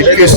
21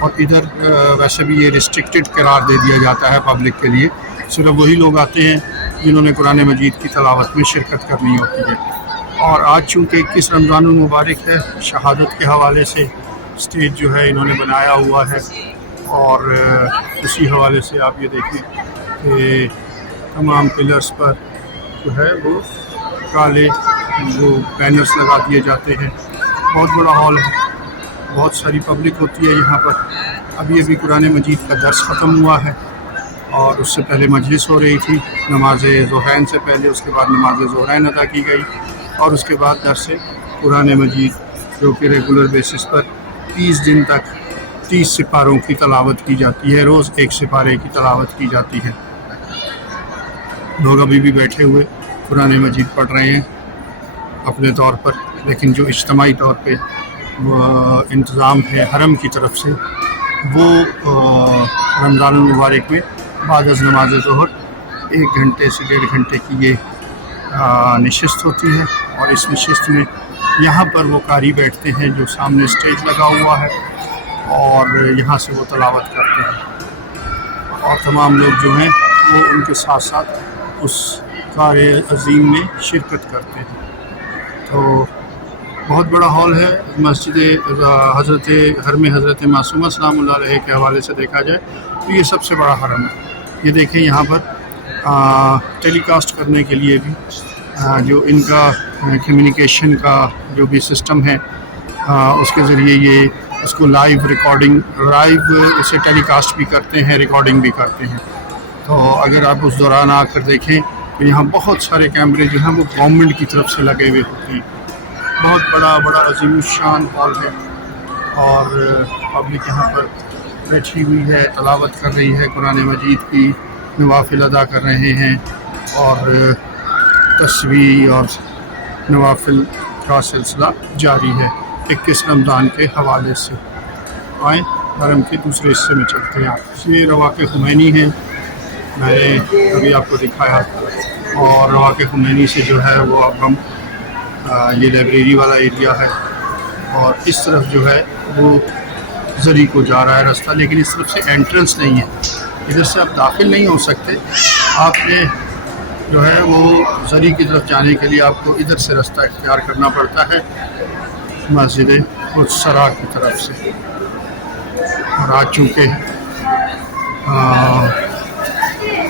اور ادھر ویسے بھی یہ ریسٹرکٹڈ قرار دے دیا جاتا ہے پبلک کے لیے، صرف وہی لوگ آتے ہیں جنہوں نے قرآن مجید کی تلاوت میں شرکت کرنی ہوتی ہے۔ اور آج چونکہ 21 رمضان المبارک ہے، شہادت کے حوالے سے اسٹیج جو ہے انہوں نے بنایا ہوا ہے، اور اسی حوالے سے آپ یہ دیکھیں کہ تمام پلرز پر جو ہے وہ کالے وہ بینرز لگا دیے جاتے ہیں۔ بہت بڑا ہال ہے، بہت ساری پبلک ہوتی ہے یہاں پر۔ ابھی قرآن مجید کا درس ختم ہوا ہے، اور اس سے پہلے مجلس ہو رہی تھی نماز ظہرین سے پہلے، اس کے بعد نماز ظہرین ادا کی گئی، اور اس کے بعد درس قرآن مجید جو کہ ریگولر بیسس پر 30 دن تک 30 سپاروں کی تلاوت کی جاتی ہے، روز ایک سپارے کی تلاوت کی جاتی ہے۔ لوگ ابھی بھی بیٹھے ہوئے قرآن مجید پڑھ رہے ہیں اپنے طور پر، لیکن جو اجتماعی طور پہ انتظام ہے حرم کی طرف سے، وہ رمضان المبارک میں بعد از نماز ظہر 1 گھنٹے سے 1.5 گھنٹے کی یہ نشست ہوتی ہے، اور اس نشست میں یہاں پر وہ قاری بیٹھتے ہیں جو سامنے اسٹیج لگا ہوا ہے، اور یہاں سے وہ تلاوت کرتے ہیں، اور تمام لوگ جو ہیں وہ ان کے ساتھ ساتھ اس کار عظیم میں شرکت کرتے ہیں۔ تو بہت بڑا ہال ہے۔ مسجد حضرت حرم حضرت معصومہ سلام اللہ علیہ کے حوالے سے دیکھا جائے تو یہ سب سے بڑا حرم ہے۔ یہ دیکھیں یہاں پر ٹیلی کاسٹ کرنے کے لیے بھی جو ان کا کمیونیکیشن کا جو بھی سسٹم ہے، اس کے ذریعے یہ اس کو لائیو اسے ٹیلی کاسٹ بھی کرتے ہیں، ریکارڈنگ بھی کرتے ہیں۔ تو اگر آپ اس دوران آ کر دیکھیں تو یہاں بہت سارے کیمرے جو ہیں وہ گورنمنٹ کی طرف سے لگے ہوئے ہوتے ہیں۔ بہت بڑا عظیم الشان ہال ہے، اور پبلک یہاں پر بیٹھی ہوئی ہے، تلاوت کر رہی ہے قرآن مجید کی، نوافل ادا کر رہے ہیں، اور تسبیح اور نوافل کا سلسلہ جاری ہے 21 رمضان کے حوالے سے۔ آئیں حرم کے دوسرے حصے میں چلتے ہیں۔ یہ رواق خمینی ہے، میں نے ابھی آپ کو دکھایا، اور رواق خمینی سے جو ہے وہ اب ہم یہ لائبریری والا ایریا ہے، اور اس طرف جو ہے وہ زری کو جا رہا ہے راستہ، لیکن اس طرف سے انٹرنس نہیں ہے، ادھر سے آپ داخل نہیں ہو سکتے۔ آپ نے جو ہے وہ زری کی طرف جانے کے لیے آپ کو ادھر سے راستہ اختیار کرنا پڑتا ہے مسجد السرا کی طرف سے۔ اور آج چونکہ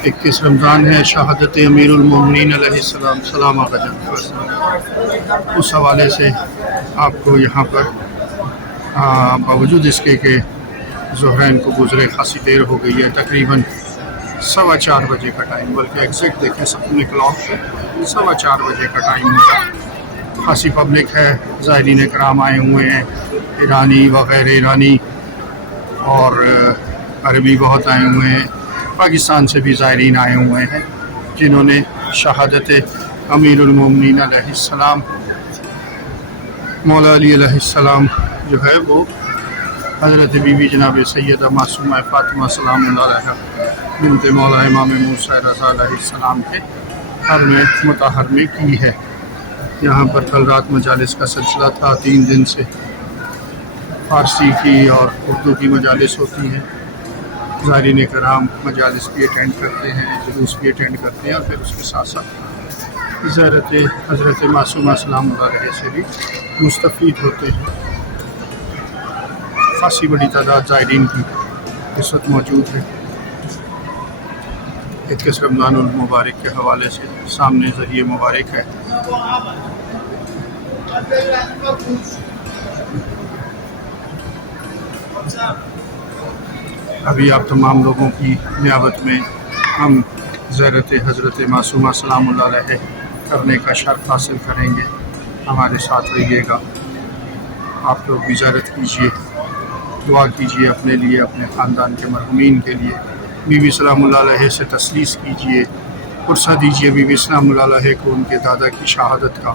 21 رمضان ہے، شہادت امیر المومنین علیہ السلام سلام آقا جان، اس حوالے سے آپ کو یہاں پر باوجود اس کے کہ ظہرین کو گزرے خاصی دیر ہو گئی ہے، تقریباً 4:15 بجے کا ٹائم، بلکہ ایگزیکٹ دیکھیں اپنے کلاک پہ 4:15 بجے کا ٹائم ہوگا۔ خاصی پبلک ہے، زائرین کرام آئے ہوئے ہیں، ایرانی وغیر ایرانی اور عربی بہت آئے ہوئے ہیں، پاکستان سے بھی زائرین آئے ہوئے ہیں جنہوں نے شہادت امیر المومنین علیہ السلام مولا علی علیہ السلام جو ہے وہ حضرت بی بی جناب سیدہ معصومہ فاطمہ سلام اللہ علیہ بنت مولا امام موسیٰ رضا علیہ السلام کے حرم مطہر میں کی ہے۔ یہاں پر کل رات مجالس کا سلسلہ تھا، 3 دن سے فارسی کی اور اردو کی مجالس ہوتی ہیں۔ زائرین کرام مجالس بھی اٹینڈ کرتے ہیں، جلوس بھی اٹینڈ کرتے ہیں، اور پھر اس کے ساتھ ساتھ زیارت حضرت معصومہ سلام اللہ علیہ سے بھی مستفید ہوتے ہیں۔ خاصی بڑی تعداد زائرین کی اس وقت موجود ہے۔ 21 رمضان المبارک کے حوالے سے سامنے ذریعہ مبارک ہے۔ ابھی آپ تمام لوگوں کی نیابت میں ہم زیارت حضرت معصومہ سلام اللہ علیہ کرنے کا شرف حاصل کریں گے۔ ہمارے ساتھ رہیے گا، آپ لوگ بھی زیارت کیجیے، دعا کیجیے اپنے لیے، اپنے خاندان کے مرحومین کے لیے، بی بی سلام اللہ علیہ سے تسلیث کیجیے، پرسہ دیجیے بی بی سلام اللہ علیہ کو ان کے دادا کی شہادت کا۔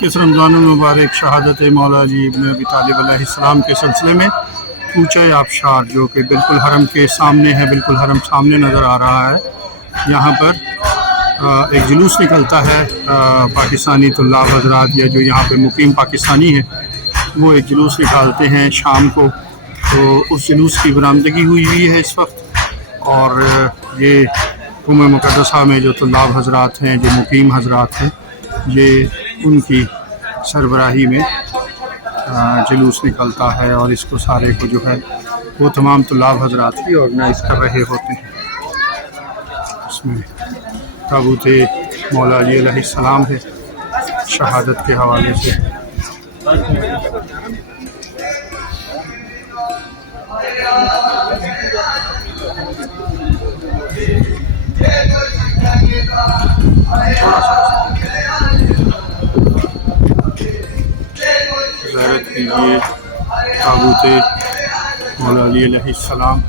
اس رمضان المبارک شہادت مولا علی ابن ابی طالب علیہ السلام کے سلسلے میں کوچہ آبشار جو کہ بالکل حرم کے سامنے ہے، بالکل حرم سامنے نظر آ رہا ہے، یہاں پر ایک جلوس نکلتا ہے پاکستانی طلاب حضرات یا جو یہاں پہ مقیم پاکستانی ہیں، وہ ایک جلوس نکالتے ہیں شام کو، تو اس جلوس کی برآمدگی ہوئی ہے اس وقت، اور یہ قم مقدسہ میں جو طلاب حضرات ہیں، جو مقیم حضرات ہیں، یہ ان کی سربراہی میں جلوس نکلتا ہے، اور اس کو سارے کو جو ہے وہ تمام طلاب حضرات ہی آرگنائز کر رہے ہوتے ہیں۔ اس میں تابوت مولا علی علیہ السلام ہے شہادت کے حوالے سے۔ زیارت کیجیے تابوت مولا علی علیہ السلام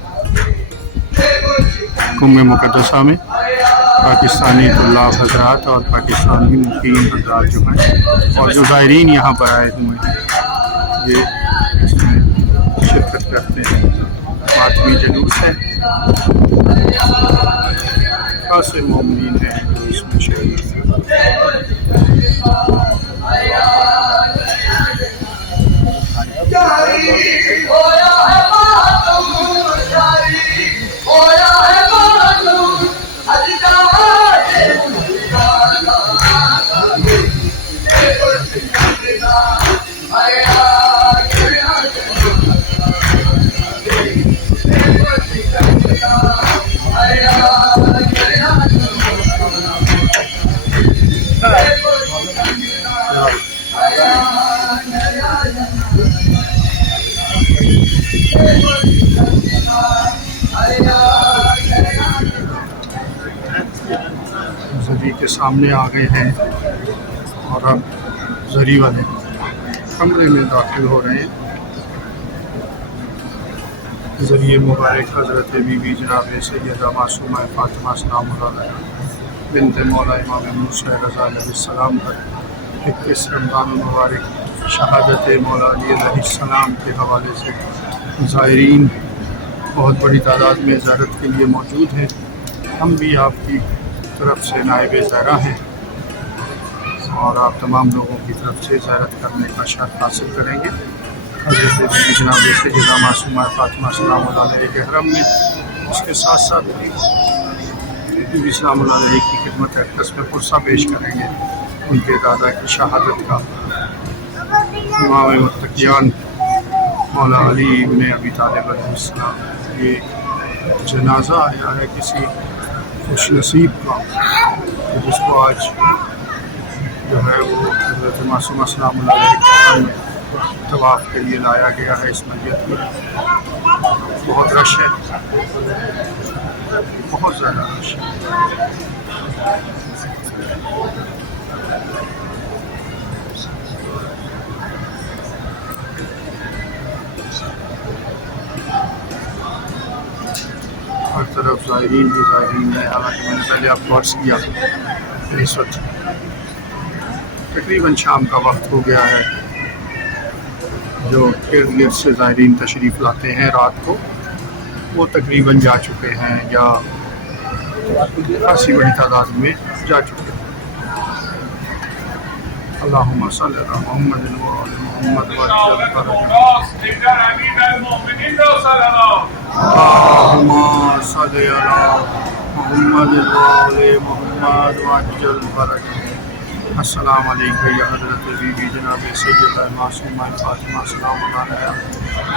قم مقدسہ میں۔ پاکستانی طلاب حضرات اور پاکستانی مقیم حضرات جو ہیں اور جو زائرین یہاں پر آئے ہوئے ہیں، یہ اس میں شرکت کرتے ہیں۔ ماتمی جلوس ہے، خاص مومنین ہیں جو اس میں شریک ہیں۔ زری کے سامنے آ گئے ہیں اور اب زری والے کمرے میں داخل ہو رہے ہیں۔ ذریعہ مبارک حضرت بی بی جناب سیدہ معصومہ فاطمہ سلام اللہ علیہا بنت مولا امام موسیٰ رضا علیہ السلام پر 21 رمضان المبارک شہادت مولا علی علیہ السلام کے حوالے سے زائرین بہت بڑی تعداد میں زیارت کے لیے موجود ہیں۔ ہم بھی آپ کی طرف سے نائب زائرہ ہیں اور آپ تمام لوگوں کی طرف سے زیارت کرنے کا شرف حاصل کریں گے۔ حضرت بی بی جناب سیدہ معصومہ فاطمہ سلام اللہ علیہ کے حرم میں، اس کے ساتھ ساتھ بی بی سلام اللہ علیہ کی خدمت اقدس میں پرسہ پیش کریں گے ان کے دادا کی شہادت کا۔ امام متقیان مولا علی ابن ابی طالب علیہ السلام، یہ جنازہ آیا ہے کسی خوش نصیب کا جس کو آج جو ہے وہ حضرت معصومہ سلام اللہ علیہ کے حرم میں طواف کے لیے لایا گیا ہے۔ اس مسجد میں بہت رش ہے، بہت زیادہ رش ہے۔ ہر طرف زائرین بھی زائرین ہے، حالانکہ میں نے پہلے آپ کو عرض کیا اس وقت تقریباً شام کا وقت ہو گیا ہے۔ جو ارد گرد سے زائرین تشریف لاتے ہیں رات کو، وہ تقریباً جا چکے ہیں یا خاصی بڑی تعداد میں جا چکے ہیں۔ اللہم صلی علی محمد وعلی محمد وعجل فرجہ۔ اللہم صلی علی محمد وعلی محمد وعجل فرجہ۔ السلام علیکم یا حضرت بی بی جناب سیدہ معصومہ فاطمہ سلام اللہ علیہا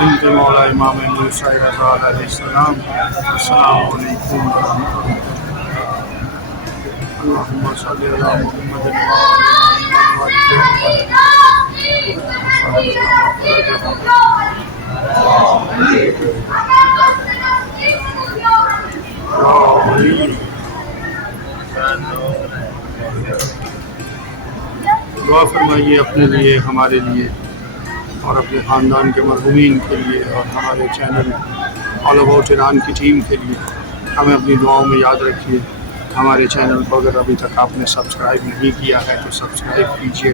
بنت مولا امام موسیٰ رضا علیہ السلام۔ السلام علیکم ورحمۃ اللہ۔ اللہم صلی علی محمد وعلی محمد دعا فرمائیے اپنے لیے، ہمارے لیے اور اپنے خاندان کے مرحومین کے لیے اور ہمارے چینل آل اباؤٹ ایران کی ٹیم کے لیے۔ ہمیں اپنی دعاؤں میں یاد رکھیے۔ ہمارے چینل کو اگر ابھی تک آپ نے سبسکرائب نہیں کیا ہے تو سبسکرائب کیجیے۔